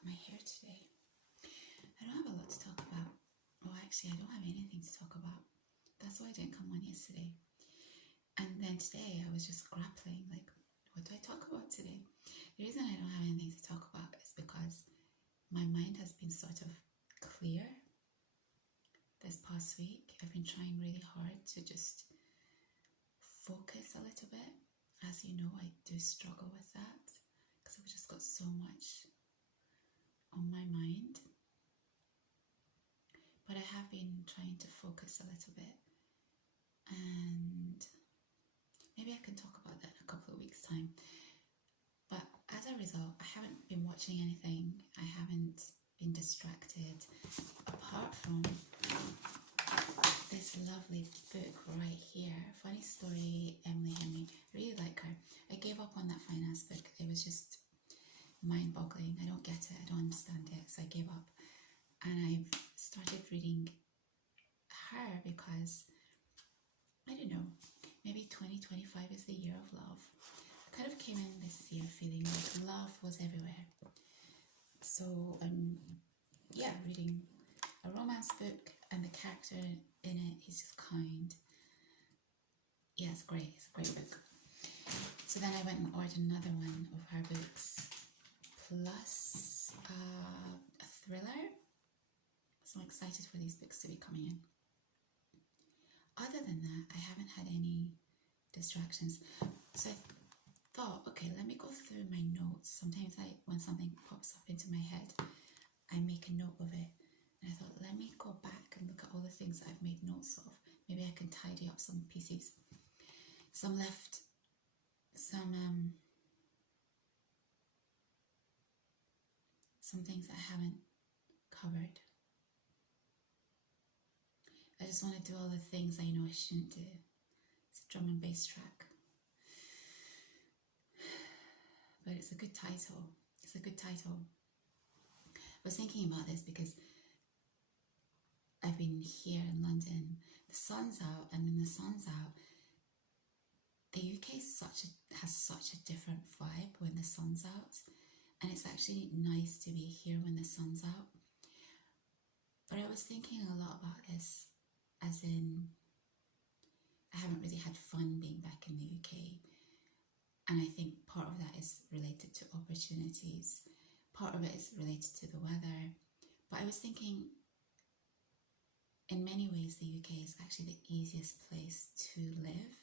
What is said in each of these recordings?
cut my hair today. I don't have a lot to talk about. Well, actually, I don't have anything to talk about. That's why I didn't come on yesterday. And then today I was just grappling, like, what do I talk about today? The reason I don't have anything to talk about is because my mind has been sort of clear this past week. I've been trying really hard to just focus a little bit. As you know, I do struggle with that because I've just got so much on my mind. But I have been trying to focus a little bit, and maybe I can talk about that in a couple of weeks' time. But as a result, I haven't been watching anything. I haven't been distracted, apart from this lovely book right here. Funny story, Emily Henry. I really like her. I gave up on that finance book. It was just mind-boggling. I don't get it. I don't understand it. So I gave up. And I've started reading her because, I don't know, maybe 2025 is the year of love. I kind of came in this year feeling like love was everywhere. So I'm, reading a romance book, and the character in it, he's just kind. Yeah, it's great. It's a great book. So then I went and ordered another one of her books, plus a thriller. So I'm excited for these books to be coming in. Other than that, I haven't had any distractions. So I thought, okay, let me go through my notes. Sometimes when something pops up into my head, I make a note of it. And I thought, let me go back and look at all the things that I've made notes of. Maybe I can tidy up some pieces. Some things that I haven't covered. I just want to do all the things I know I shouldn't do. It's a drum and bass track. But it's a good title. It's a good title. I was thinking about this because I've been here in London. The sun's out, and when the sun's out, the UK has such a different vibe when the sun's out. And it's actually nice to be here when the sun's out. But I was thinking a lot about this, as in, I haven't really had fun being back in the UK. And I think part of that is related to opportunities. Part of it is related to the weather. But I was thinking, in many ways, the UK is actually the easiest place to live.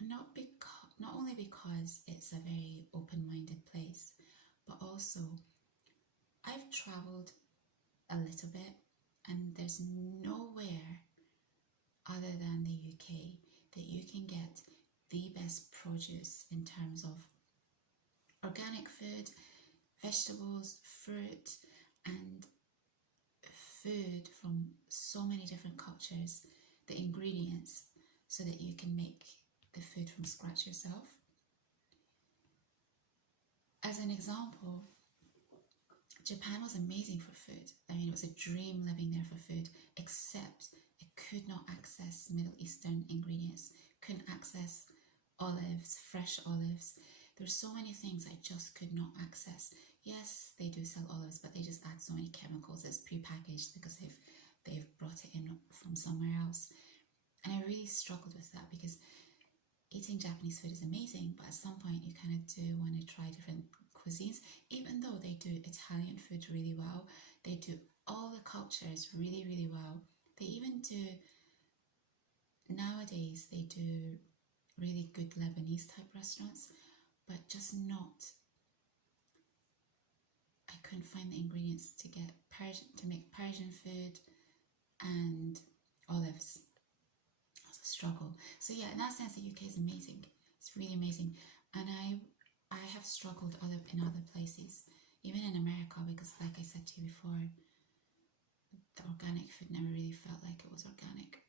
Not only because it's a very open-minded place, but also I've travelled a little bit, and there's nowhere other than the UK that you can get the best produce in terms of organic food, vegetables, fruit, and food from so many different cultures, the ingredients, so that you can make the food from scratch yourself. As an example, Japan was amazing for food. I mean, it was a dream living there for food, except it could not access Middle Eastern ingredients, couldn't access olives, fresh olives. There's so many things I just could not access. Yes, they do sell olives, but they just add so many chemicals. It's prepackaged because they've brought it in from somewhere else. And I really struggled with that, because eating Japanese food is amazing, but at some point you kind of do want to try different cuisines. Even though they do Italian food really well, they do all the cultures really, really well. They even do, nowadays they do really good Lebanese type restaurants, but just not, I couldn't find the ingredients to make Persian food and olives. It was a struggle. So yeah, in that sense, the UK is amazing. It's really amazing. And I have struggled in other places, even in America, because like I said to you before, the organic food never really felt like it was organic.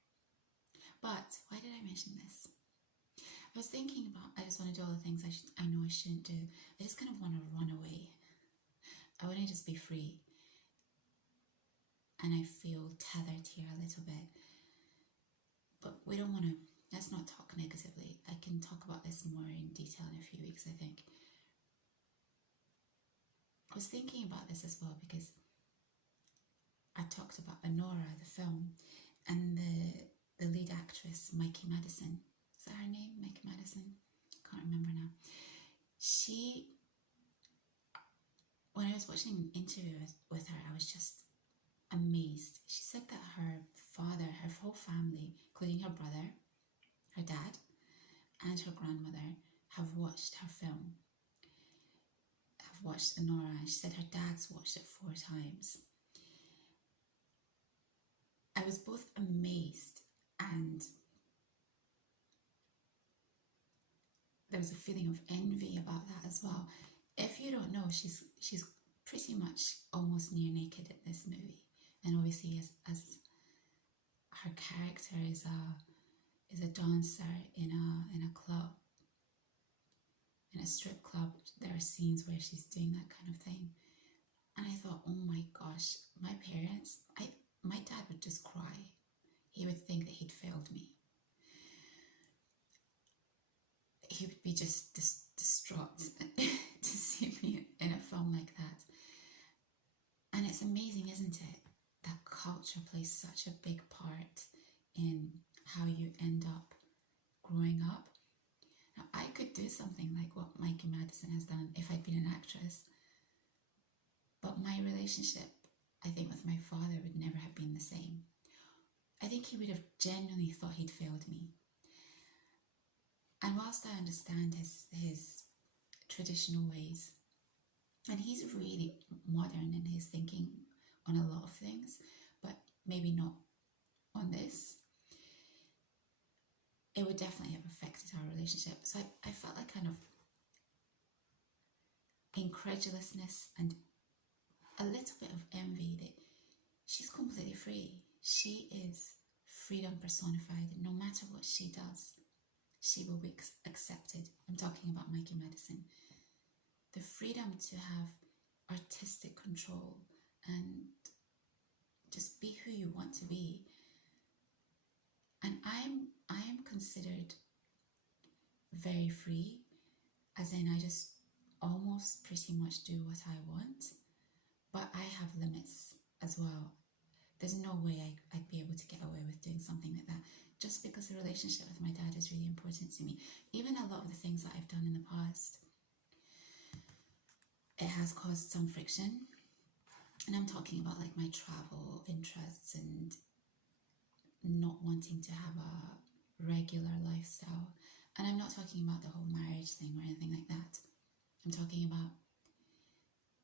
But why did I mention this? I was thinking about, I just want to do all the things I know I shouldn't do. I just kind of want to run away. I want to just be free. And I feel tethered here a little bit. But we don't want to, let's not talk negatively. I can talk about this more in detail in a few weeks, I think. I was thinking about this as well because I talked about Honora, the film, and the lead actress, Mikey Madison. Is that her name? Mikey Madison? Can't remember now. When I was watching an interview with her, I was just amazed. She said that her father, her whole family, including her brother, her dad, and her grandmother, have watched her film, have watched Honora. She said her dad's watched it 4 times. I was both amazed and there was a feeling of envy about that as well. If you don't know, she's pretty much almost near naked in this movie, and obviously as her character is a dancer in a club, in a strip club. There are scenes where she's doing that kind of thing, and I thought, oh my gosh, my parents, my dad would just cry. He would think that he'd failed me. He would be just distraught to see me in a film like that. And it's amazing, isn't it, that culture plays such a big part in how you end up growing up. Now, I could do something like what Mikey Madison has done if I'd been an actress, but my relationship, I think, with my father would never have been the same. I think he would have genuinely thought he'd failed me. And whilst I understand his traditional ways, and he's really modern in his thinking on a lot of things, but maybe not on this, it would definitely have affected our relationship. So I felt like kind of incredulousness and a little bit of envy that she's completely free. She is freedom personified. No matter what she does, she will be accepted. I'm talking about Mikey Madison. The freedom to have artistic control and just be who you want to be. And I am considered very free, as in I just almost pretty much do what I want, but I have limits as well. There's no way I'd be able to get away with doing something like that, just because the relationship with my dad is really important to me. Even a lot of the things that I've done in the past, it has caused some friction. And I'm talking about like my travel interests and not wanting to have a regular lifestyle. And I'm not talking about the whole marriage thing or anything like that. I'm talking about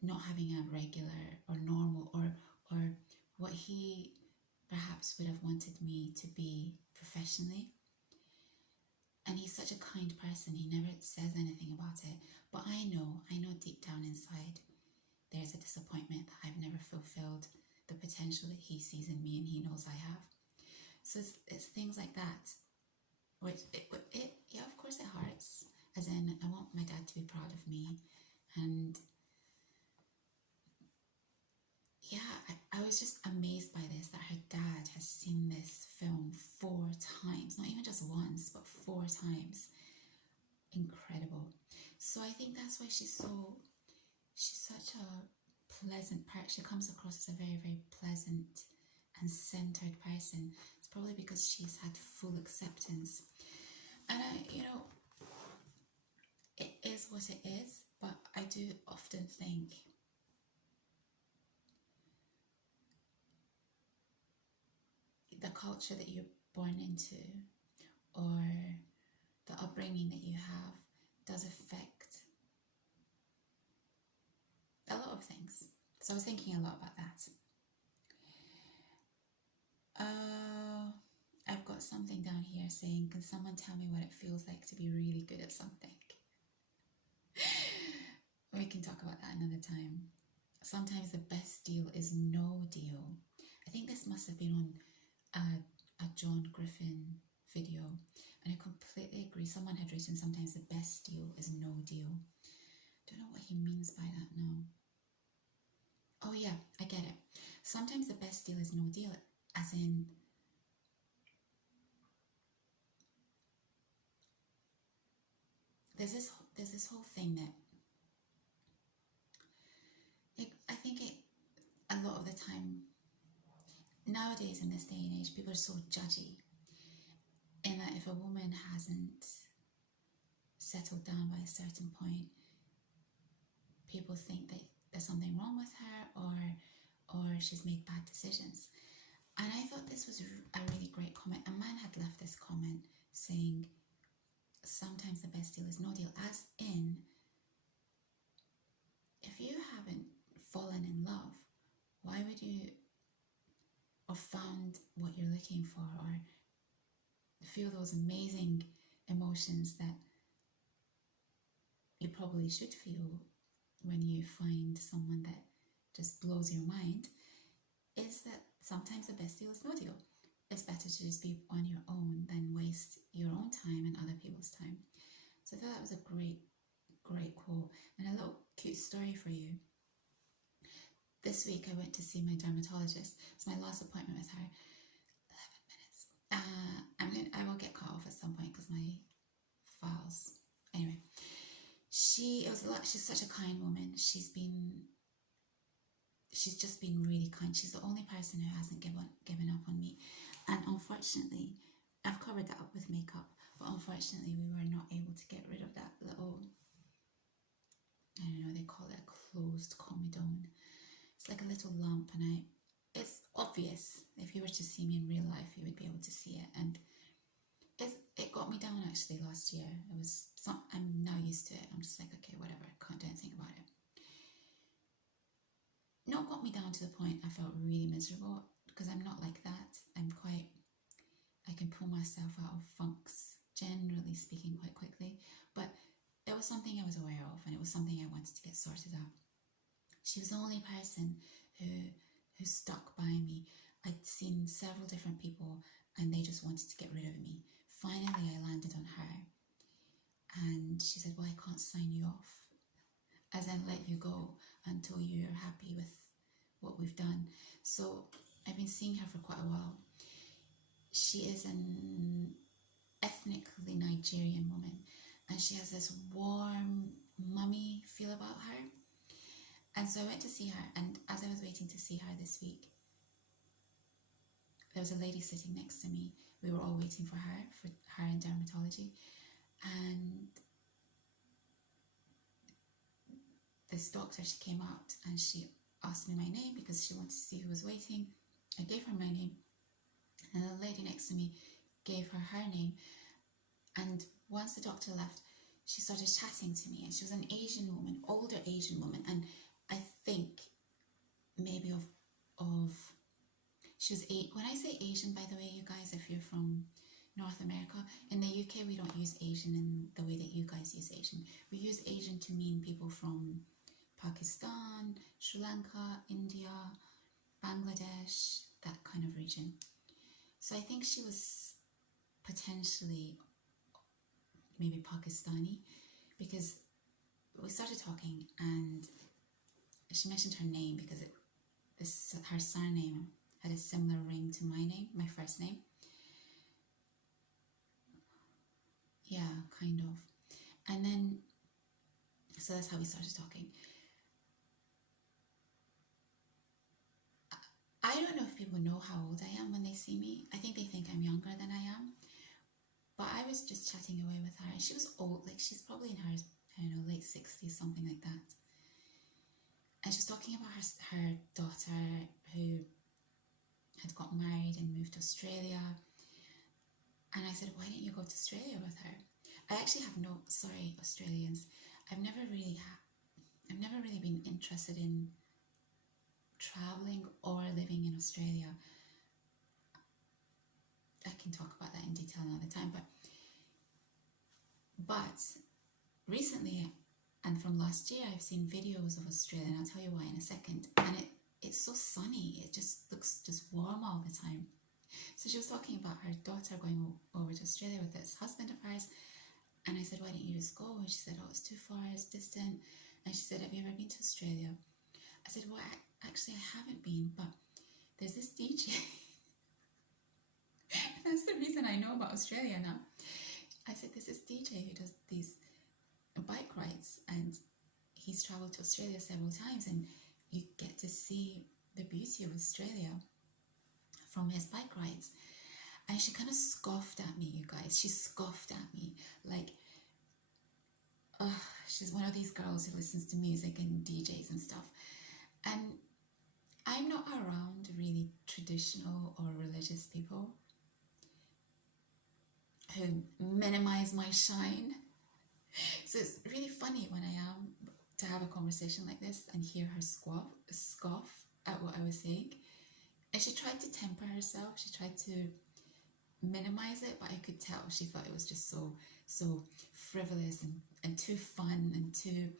not having a regular or normal or what he perhaps would have wanted me to be professionally. And he's such a kind person, he never says anything about it. But I know deep down inside, there's a disappointment that I've never fulfilled the potential that he sees in me and he knows I have. So it's things like that, which yeah, of course it hurts. As in, I want my dad to be proud of me. And yeah, I was just amazed by this, that her dad has seen this film 4 times, not even just once, but 4 times. Incredible. So I think that's why she's such a pleasant person. She comes across as a very, very pleasant and centered person. It's probably because she's had full acceptance. And it is what it is, but I do often think the culture that you're born into or the upbringing that you have does affect a lot of things. So I was thinking a lot about that. I've got something down here saying, can someone tell me what it feels like to be really good at something? We can talk about that another time. Sometimes the best deal is no deal. I think this must have been on a John Griffin video, and I completely agree. Someone had written, sometimes the best deal is no deal. Don't know what he means by that now. Oh yeah, I get it. Sometimes the best deal is no deal, as in there's this whole thing that the time, nowadays in this day and age, people are so judgy, in that if a woman hasn't settled down by a certain point, people think that there's something wrong with her, or she's made bad decisions. And I thought this was a really great comment. A man had left this comment saying, sometimes the best deal is no deal, as in, if you haven't fallen in love, why would you, or found what you're looking for, or feel those amazing emotions that you probably should feel when you find someone that just blows your mind, is that sometimes the best deal is no deal. It's better to just be on your own than waste your own time and other people's time. So I thought that was a great quote. And a little cute story for you. This week I went to see my dermatologist. It's my last appointment with her. 11 minutes. I will get cut off at some point because my files. Anyway, she's such a kind woman. She's just been really kind. She's the only person who hasn't given up on me. And unfortunately, I've covered that up with makeup, but unfortunately we were not able to get rid of that little, I don't know, they call it a closed comedone. It's like a little lump, and it's obvious. If you were to see me in real life, you would be able to see it. And it got me down actually last year. I'm now used to it. I'm just like, okay, whatever, I can't do anything about it. Not got me down to the point I felt really miserable, because I'm not like that. I can pull myself out of funks, generally speaking, quite quickly. But it was something I was aware of, and it was something I wanted to get sorted out. She was the only person who stuck by me. I'd seen several different people, and they just wanted to get rid of me. Finally, I landed on her, and she said, well, I can't sign you off, as in let you go until you're happy with what we've done. So I've been seeing her for quite a while. She is an ethnically Nigerian woman, and she has this warm, mummy feel about her. And so I went to see her, and as I was waiting to see her this week, there was a lady sitting next to me. We were all waiting for her in dermatology, and this doctor, she came out and she asked me my name because she wanted to see who was waiting. I gave her my name, and the lady next to me gave her her name. And once the doctor left, she started chatting to me, and she was an Asian woman, older Asian woman, and I think maybe she was when I say Asian, by the way, you guys, if you're from North America, in the UK we don't use Asian in the way that you guys use Asian. We use Asian to mean people from Pakistan, Sri Lanka, India, Bangladesh, that kind of region. So I think she was potentially maybe Pakistani, because we started talking and she mentioned her name because her surname had a similar ring to my name, my first name. Yeah, kind of. And then, so that's how we started talking. I don't know if people know how old I am when they see me. I think they think I'm younger than I am. But I was just chatting away with her. She was old, like she's probably in her, I don't know, late 60s, something like that. And she was talking about her daughter who had got married and moved to Australia. And I said, why didn't you go to Australia with her? I actually have Australians. I've never really been interested in traveling or living in Australia. I can talk about that in detail another time, but recently and from last year I've seen videos of Australia, and I'll tell you why in a second. And it's so sunny, it just looks just warm all the time. So she was talking about her daughter going over to Australia with this husband of hers, and I said, why didn't you just go? And she said, oh, it's too far, it's distant. And she said, have you ever been to Australia? I said, well, actually I haven't been, but there's this DJ. That's the reason I know about Australia now. I said, there's this DJ who does these bike rides, and he's traveled to Australia several times, and you get to see the beauty of Australia from his bike rides. And she kind of scoffed at me, you guys. She scoffed at me. Like, she's one of these girls who listens to music and DJs and stuff. And I'm not around really traditional or religious people who minimize my shine. So it's really funny when I am to have a conversation like this and hear her scoff at what I was saying. And she tried to temper herself. She tried to minimize it, but I could tell she thought it was just so frivolous and too fun and too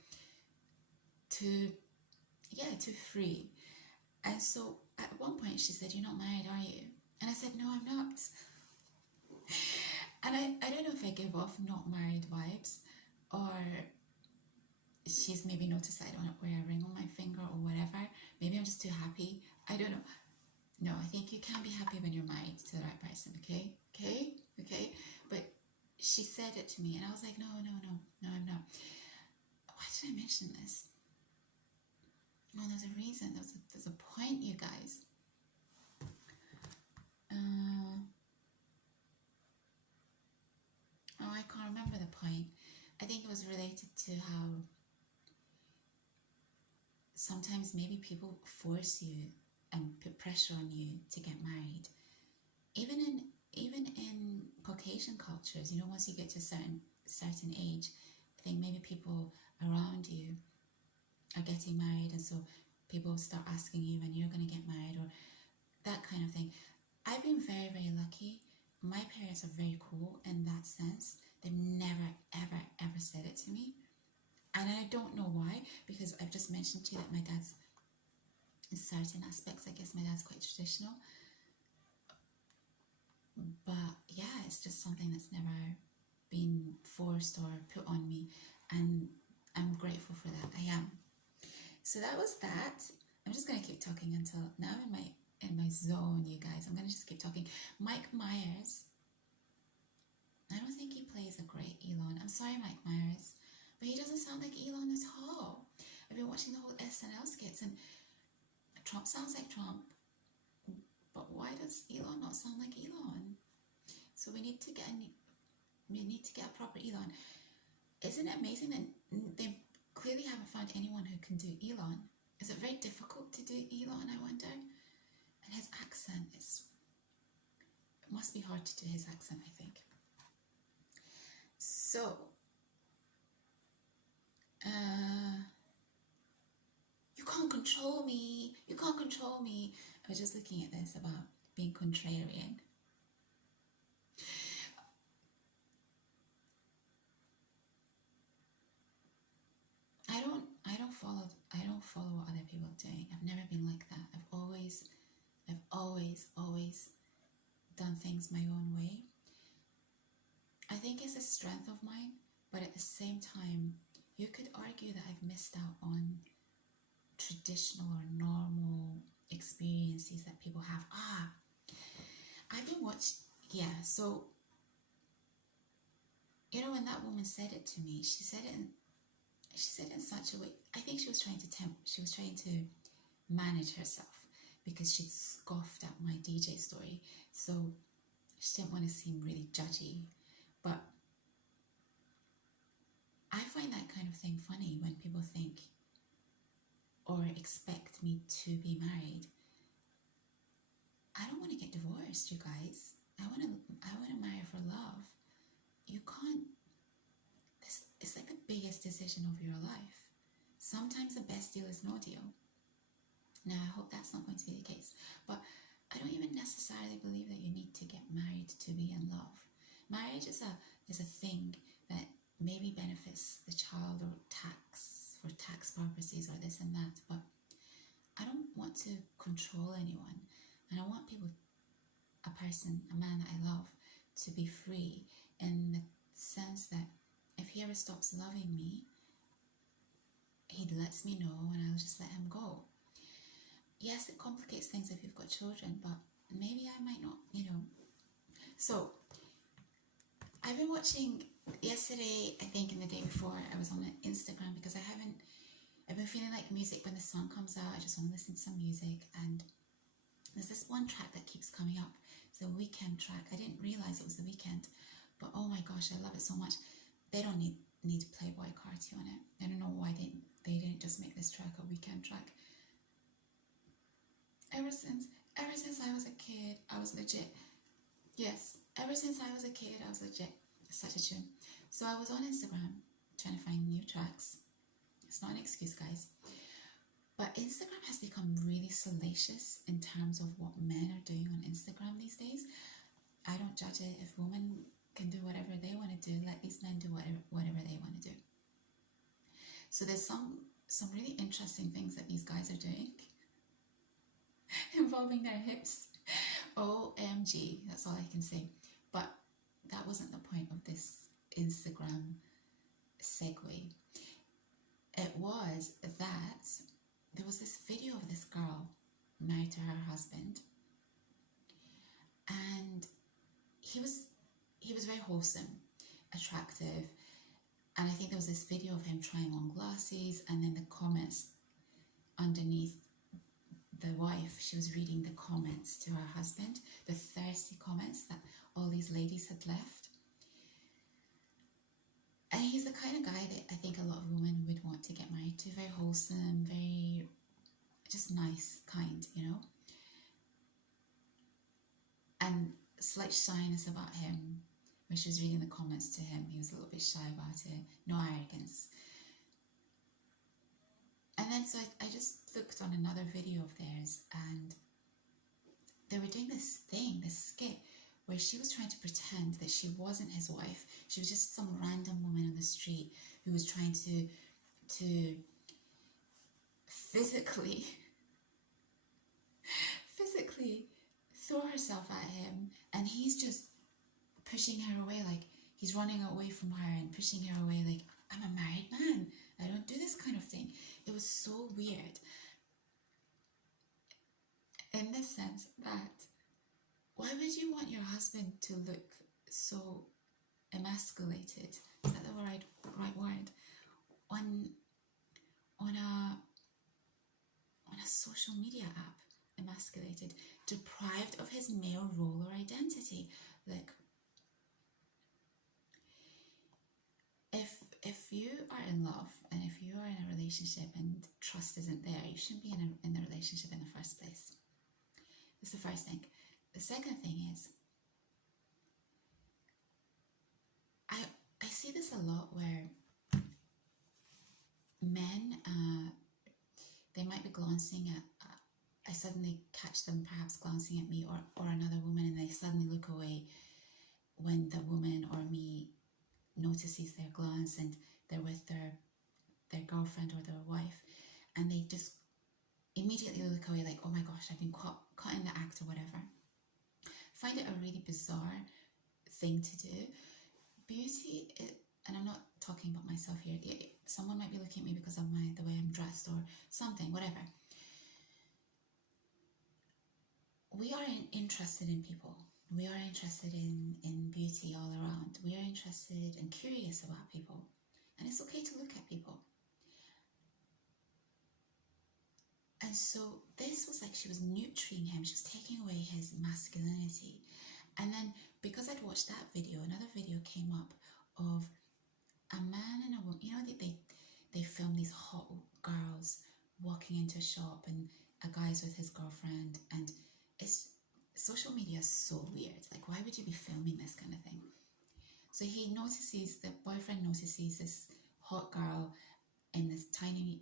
free. And so at one point she said, "You're not married, are you?" And I said, "No, I'm not." And I don't know if I give off not married vibes, or she's maybe noticed I don't wear a ring on my finger or whatever. Maybe I'm just too happy. I don't know. No, I think you can be happy when you're married to the right person, okay? Okay? But she said it to me and I was like, no, I'm not. Why did I mention this? Well, there's a reason. There's a point, you guys. I can't remember the point. I think it was related to how sometimes maybe people force you and put pressure on you to get married. Even in Caucasian cultures, you know, once you get to a certain age, I think maybe people around you are getting married, and so people start asking you when you're going to get married or that kind of thing. I've been very, very lucky. My parents are very cool in that sense. They've never, ever, ever said it to me. And I don't know why, because I've just mentioned to you that my dad's, in certain aspects, I guess my dad's quite traditional. But yeah, it's just something that's never been forced or put on me. And I'm grateful for that. I am. So that was that. I'm just going to keep talking until now I'm in my zone, you guys. I'm going to just keep talking. Mike Myers. I don't think he plays a great Elon. I'm sorry, Mike Myers, but he doesn't sound like Elon at all. I've been watching the whole SNL skits and Trump sounds like Trump, but why does Elon not sound like Elon? So we need to get a proper Elon. Isn't it amazing that they clearly haven't found anyone who can do Elon? Is it very difficult to do Elon, I wonder? And his accent it must be hard to do his accent, I think. So, you can't control me. You can't control me. I was just looking at this about being contrarian. I don't follow what other people are doing. I've never been like that. I've always done things my own way. I think it's a strength of mine, but at the same time, you could argue that I've missed out on traditional or normal experiences that people have. I've been watching, so, you know, when that woman said it to me, she said it in such a way, I think she was trying to manage herself because she'd scoffed at my DJ story, so she didn't want to seem really judgy. But I find that kind of thing funny when people think or expect me to be married. I don't want to get divorced, you guys. I want to marry for love. You can't. It's like the biggest decision of your life. Sometimes the best deal is no deal. Now, I hope that's not going to be the case. But I don't even necessarily believe that you need to get married to be in love. Marriage is a thing that maybe benefits the child or for tax purposes or this and that. But I don't want to control anyone. And I want a man that I love, to be free in the sense that if he ever stops loving me, he lets me know and I'll just let him go. Yes, it complicates things if you've got children, but maybe I might not, you know. So, I've been watching yesterday, I think, and the day before, I was on Instagram because I've been I'm feeling like music when the sun comes out. I just want to listen to some music, and there's this one track that keeps coming up. It's a Weekend track. I didn't realize it was the Weekend, but oh my gosh, I love it so much. They don't need Playboy Carti on it. I don't know why they didn't just make this track a Weekend track. Ever since I was a kid, I was legit. Yes, ever since I was a kid, I was legit. Such a tune. So I was on Instagram trying to find new tracks. It's not an excuse, guys. But Instagram has become really salacious in terms of what men are doing on Instagram these days. I don't judge it. If women can do whatever they want to do, let these men do whatever they want to do. So there's some really interesting things that these guys are doing involving their hips. OMG, that's all I can say. But that wasn't the point of this Instagram segue. It was that there was this video of this girl married to her husband, and he was very wholesome, attractive, and I think there was this video of him trying on glasses, and then the comments underneath the wife, she was reading the comments to her husband, the thirsty comments that all these ladies had left. And he's the kind of guy that I think a lot of women would want to get married to. Very wholesome, very just nice, kind, you know. And slight shyness about him. When she was reading the comments to him, he was a little bit shy about it. No arrogance. And then so I just looked on another video of theirs, and they were doing this thing, this skit, where she was trying to pretend that she wasn't his wife. She was just some random woman on the street who was trying to physically throw herself at him, and he's just pushing her away, like he's running away from her and pushing her away like, I'm a married man, I don't do this kind of thing. It was so weird in the sense that why would you want your husband to look so emasculated? Is that the right word? On a social media app, emasculated, deprived of his male role or identity. Like, if you are in love and if you are in a relationship and trust isn't there, you shouldn't be in the relationship in the first place. That's the first thing. The second thing is, I see this a lot where men, they might be glancing at, I suddenly catch them perhaps glancing at me or another woman, and they suddenly look away when the woman or me notices their glance and they're with their girlfriend or their wife, and they just immediately look away like, oh my gosh, I've been caught in the act or whatever. I find it a really bizarre thing to do. Beauty, and I'm not talking about myself here, someone might be looking at me because of the way I'm dressed or something, whatever. We are interested in people. We are interested in beauty all around. We are interested and curious about people. And it's okay to look at people. And so this was like she was neutering him. She was taking away his masculinity. And then because I'd watched that video, another video came up of a man and a woman. You know, they film these hot girls walking into a shop and a guy's with his girlfriend, and it's social media is so weird. Like, why would you be filming this kind of thing? So the boyfriend notices this hot girl in this tiny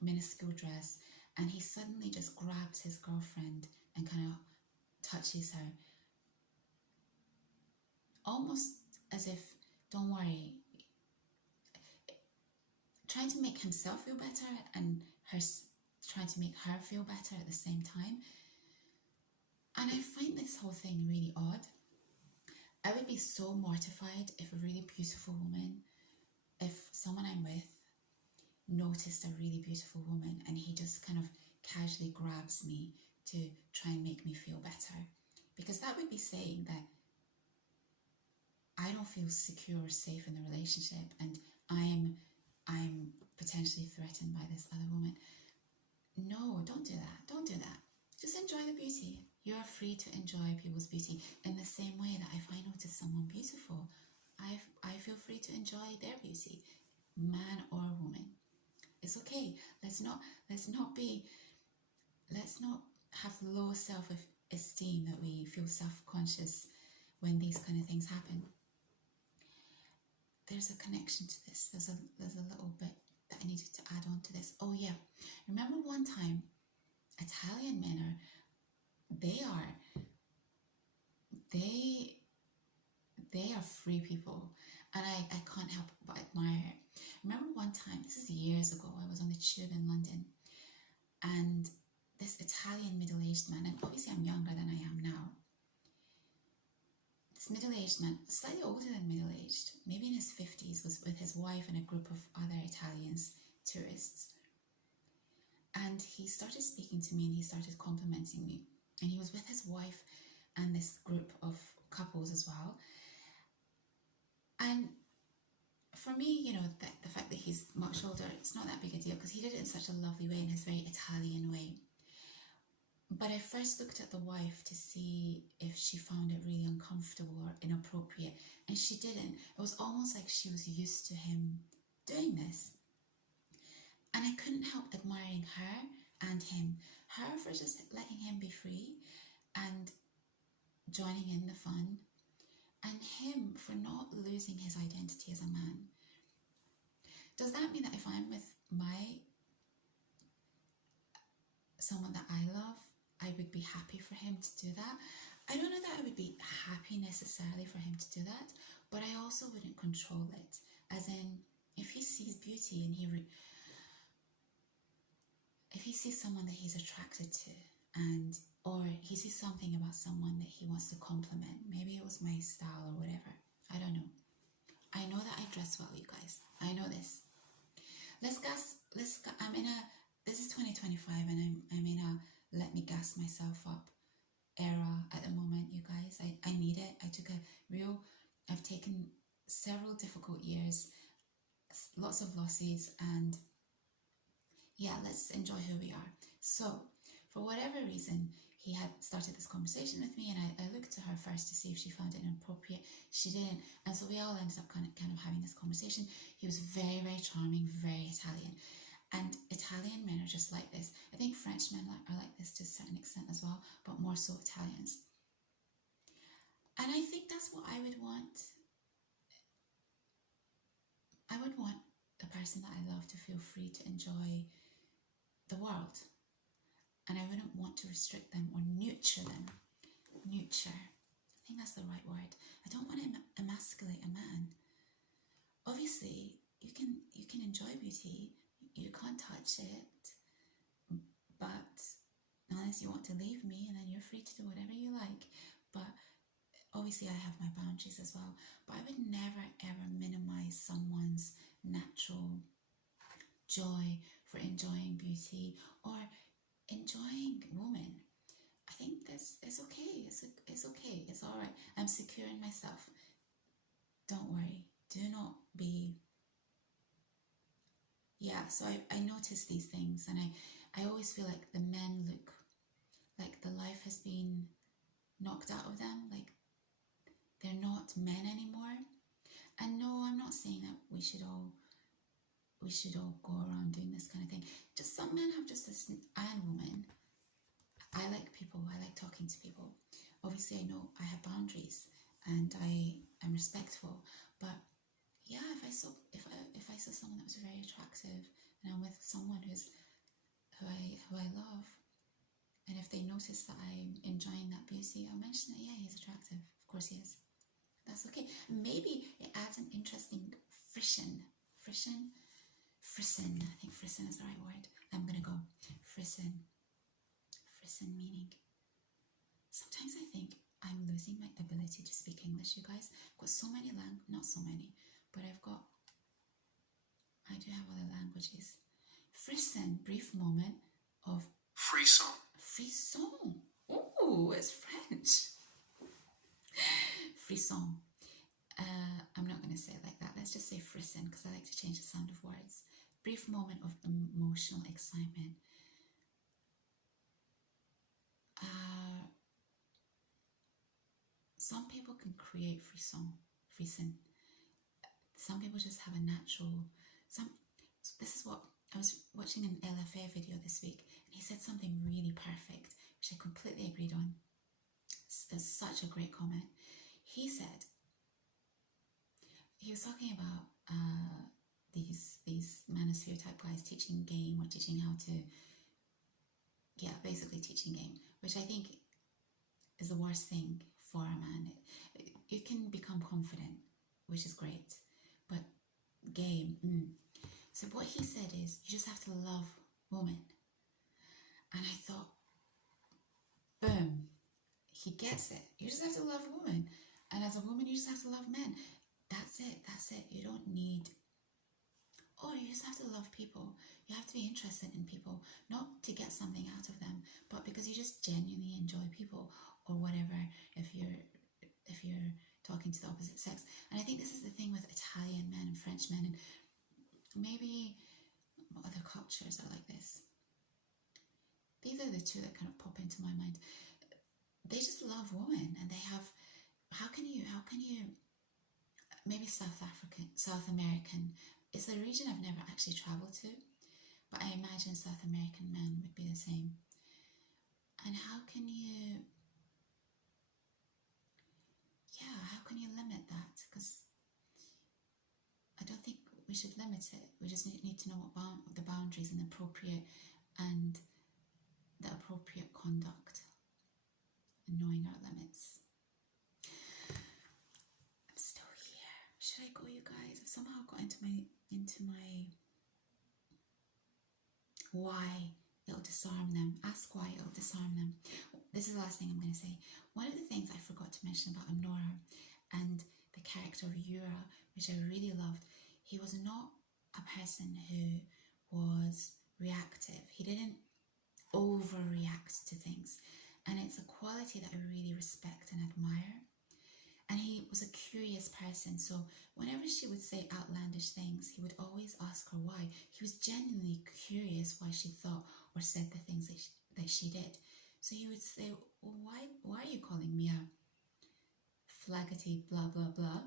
minuscule dress, and he suddenly just grabs his girlfriend and kind of touches her, almost as if, don't worry, trying to make himself feel better and her trying to make her feel better at the same time. And I find this whole thing really odd. I would be so mortified if a really beautiful woman, if someone I'm with noticed a really beautiful woman and he just kind of casually grabs me to try and make me feel better. Because that would be saying that I don't feel secure or safe in the relationship, and I'm potentially threatened by this other woman. No, don't do that. Don't do that. Just enjoy the beauty. You're free to enjoy people's beauty in the same way that if I notice someone beautiful, I feel free to enjoy their beauty, man or woman. It's okay. Let's not have low self-esteem that we feel self-conscious when these kind of things happen. There's a connection to this. There's a little bit that I needed to add on to this. Oh yeah, remember one time Italian men they are free people, and I can't help but admire it. Remember one time, this is years ago, I was on the tube in London, and this Italian middle-aged man, and obviously I'm younger than I am now, this middle-aged man, slightly older than middle-aged, maybe in his 50s, was with his wife and a group of other Italians, tourists. And he started speaking to me and he started complimenting me. And he was with his wife and this group of couples as well. And for me, you know, the fact that he's much older, it's not that big a deal because he did it in such a lovely way, in his very Italian way. But I first looked at the wife to see if she found it really uncomfortable or inappropriate, and she didn't. It was almost like she was used to him doing this. And I couldn't help admiring her and him. Her for just letting him be free and joining in the fun, and him for not losing his identity as a man. Does that mean that if I'm with someone that I love, I would be happy for him to do that? I don't know that I would be happy necessarily for him to do that, but I also wouldn't control it. As in, if he sees beauty and if he sees someone that he's attracted to, or he sees something about someone that he wants to compliment, maybe it was my style or whatever, I don't know. I know that I dress well, you guys. I know this. This is 2025 and I'm in a let me gas myself up era at the moment, you guys. I need it. I've taken several difficult years, lots of losses, and yeah, let's enjoy who we are. So, for whatever reason, he had started this conversation with me, and I looked to her first to see if she found it inappropriate. She didn't, and so we all ended up kind of having this conversation. He was very, very charming, very Italian, and Italian men are just like this. I think French men are like this to a certain extent as well, but more so Italians. And I think that's what I would want. I would want the person that I love to feel free to enjoy the world. And I wouldn't want to restrict them or nurture them. Nurture. I think that's the right word. I don't want to emasculate a man. Obviously, you can enjoy beauty. You can't touch it. But unless you want to leave me, and then you're free to do whatever you like. But obviously, I have my boundaries as well. But I would never, ever minimize someone's natural joy for enjoying beauty or enjoying woman. I think this is okay. It's okay. It's all right. I'm secure in myself. Don't worry. Do not be. Yeah, so I notice these things, and I always feel like the men look like the life has been knocked out of them, like they're not men anymore. And no, I'm not saying that we should all go around doing this kind of thing. Just some men have just this, and women. I like people. I like talking to people. Obviously, I know I have boundaries, and I am respectful. But yeah, if I saw someone that was very attractive, and I'm with someone who I love, and if they notice that I'm enjoying that beauty, I'll mention that, yeah, he's attractive. Of course he is. That's okay. Maybe it adds an interesting frisson. Frisson. I think frisson is the right word. I'm gonna go frisson. Frisson meaning. Sometimes I think I'm losing my ability to speak English, you guys. I've got so many not so many, but I do have other languages. Frisson, brief moment of Frisson. Frisson. Ooh, it's French. Frisson. I'm not going to say it like that. Let's just say frisson, because I like to change the sound of words. brief moment of emotional excitement. Some people can create frisson. Some people just have a natural. This is what I was watching an LFA video this week, and he said something really perfect, which I completely agreed on. It's such a great comment. He said he was talking about these manosphere type guys teaching game, or teaching how to, basically teaching game, which I think is the worst thing for a man. You can become confident, which is great, but game. So what he said is, you just have to love women. And I thought, boom, he gets it. You just have to love women. And as a woman, you just have to love men. That's it. You don't need, you just have to love people. You have to be interested in people, not to get something out of them, but because you just genuinely enjoy people, or whatever, if you're talking to the opposite sex. And I think this is the thing with Italian men and French men, and maybe other cultures are like this. These are the two that kind of pop into my mind. They just love women, and they have, how can you, maybe South American, it's a region I've never actually traveled to, but I imagine South American men would be the same. And how can you limit that? Because I don't think we should limit it. We just need to know what the boundaries and the appropriate conduct, and knowing our limits. I'm still here. Should I go, you guys? I've somehow got into my why it'll disarm them. Ask why it'll disarm them. This is the last thing I'm going to say. One of the things I forgot to mention about Honora and the character of Yura, which I really loved, he was not a person who was reactive. He didn't overreact to things. And it's a quality that I really respect and admire. And he was a curious person. So whenever she would say outlandish things, he would always ask her why. He was genuinely curious why she thought or said the things that she did. So he would say, well, why are you calling me a flaggerty, blah, blah, blah?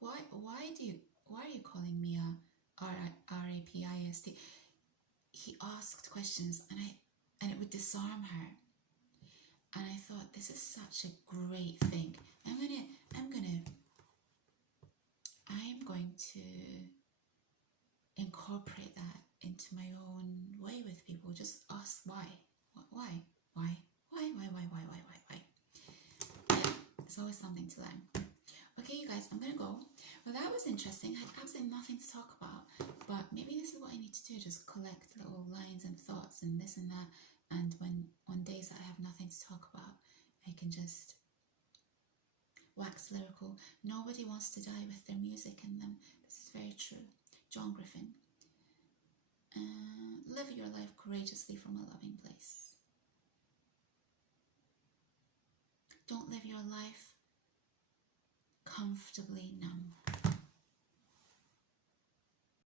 Why are you calling me a rapist? He asked questions, and it would disarm her. And I thought, this is such a great thing. I'm going to incorporate that into my own way with people. Just ask why. Why? There's always something to learn. Okay, you guys, I'm gonna go. Well, that was interesting. I had absolutely nothing to talk about, but maybe this is what I need to do, just collect little lines and thoughts and this and that. And when on days that I have nothing to talk about, I can just wax lyrical. Nobody wants to die with their music in them. This is very true. John Griffin. Live your life courageously from a loving place. Don't live your life comfortably numb.